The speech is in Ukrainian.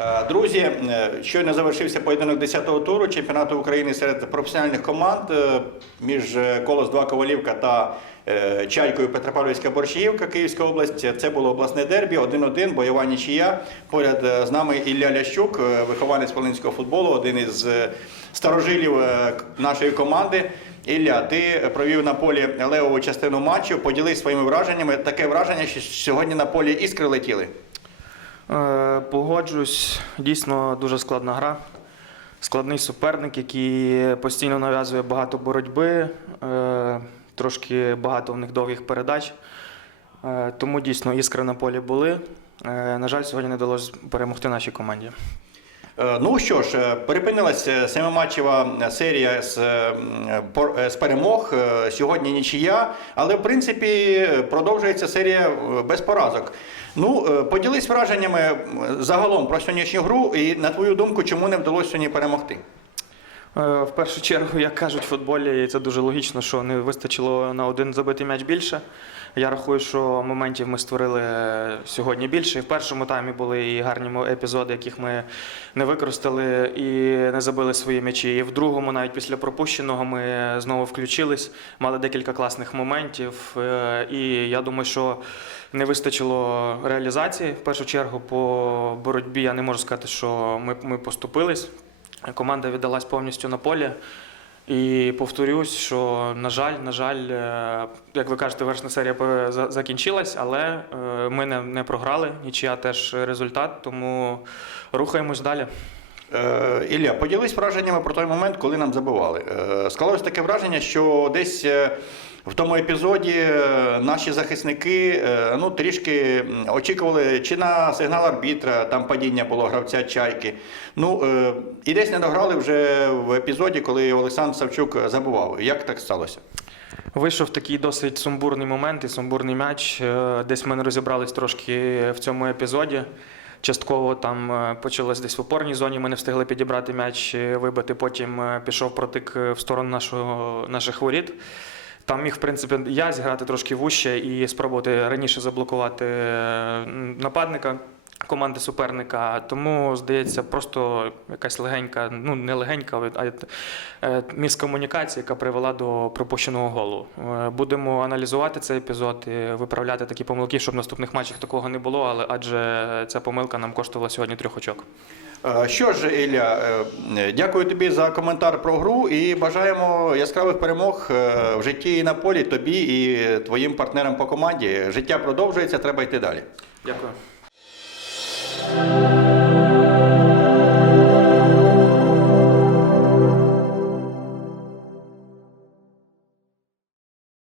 Е, Друзі, е, щойно завершився поєдинок 10-го туру чемпіонату України серед професіональних команд е, між Колос 2 Ковалівка та Чайкою Петропавлівська Борщаївка, Київська область. Це було обласне дербі, 1-1, бойова нічия. Поряд з нами Ілля Лящук, вихованець волинського футболу, один із старожилів нашої команди. Ілля, ти провів на полі левову частину матчу. Поділись своїми враженнями. Таке враження, що сьогодні на полі іскри летіли. Е, Погоджуюсь, дійсно дуже складна гра. Складний суперник, який постійно нав'язує багато боротьби, е, трошки багато в них довгих передач. Е, Тому дійсно іскри на полі були. На жаль, сьогодні не вдалося перемогти нашій команді. Е, Ну що ж, е, перепинилася семиматчева серія з, е, е, з перемог. Е, Сьогодні нічия, але в принципі продовжується серія е, без поразок. Ну, е, поділись враженнями загалом про сьогоднішню гру, і на твою думку, чому не вдалося сьогодні перемогти? Е, В першу чергу, як кажуть в футболі, і це дуже логічно, що не вистачило на один забитий м'яч більше. Я рахую, що моментів ми створили сьогодні більше. І в першому таймі були і гарні епізоди, яких ми не використали і не забили свої м'ячі. І в другому, навіть після пропущеного, ми знову включились, мали декілька класних моментів. Е, І я думаю, що не вистачило реалізації. В першу чергу по боротьбі я не можу сказати, що ми, ми поступились. Команда віддалась повністю на полі. І повторюсь, що на жаль, на жаль, е, як ви кажете, вершна серія закінчилась, але е, ми не програли. Нічия теж результат, тому рухаємось далі. Е, Ілля, поділись враженнями про той момент, коли нам забивали. Е, Склалось таке враження, що десь е, в тому епізоді наші захисники ну, трішки очікували чи на сигнал арбітра, там падіння було гравця чайки. Ну, і десь не дограли вже в епізоді, коли Олександр Савчук забував. Як так сталося? Вийшов такий досить сумбурний момент і сумбурний м'яч. Десь ми не розібрались трошки в цьому епізоді. Частково там е, почалось десь в опорній зоні. Ми не встигли підібрати м'яч, вибити. Потім е, пішов протик е, в сторону нашого, наших воріт. Там міг, в принципі, я зіграти трошки вуще і спробувати раніше заблокувати нападника команди суперника. Тому, здається, просто якась легенька, ну не легенька, а е, міскомунікація, яка привела до пропущеного голу. Е, Будемо аналізувати цей епізод і виправляти такі помилки, щоб в наступних матчах такого не було, але адже ця помилка нам коштувала сьогодні трьох очок. Е, Що ж, Ілля, е, дякую тобі за коментар про гру і бажаємо яскравих перемог е, в житті і на полі тобі і твоїм партнерам по команді. Життя продовжується, треба йти далі. Дякую. Christ.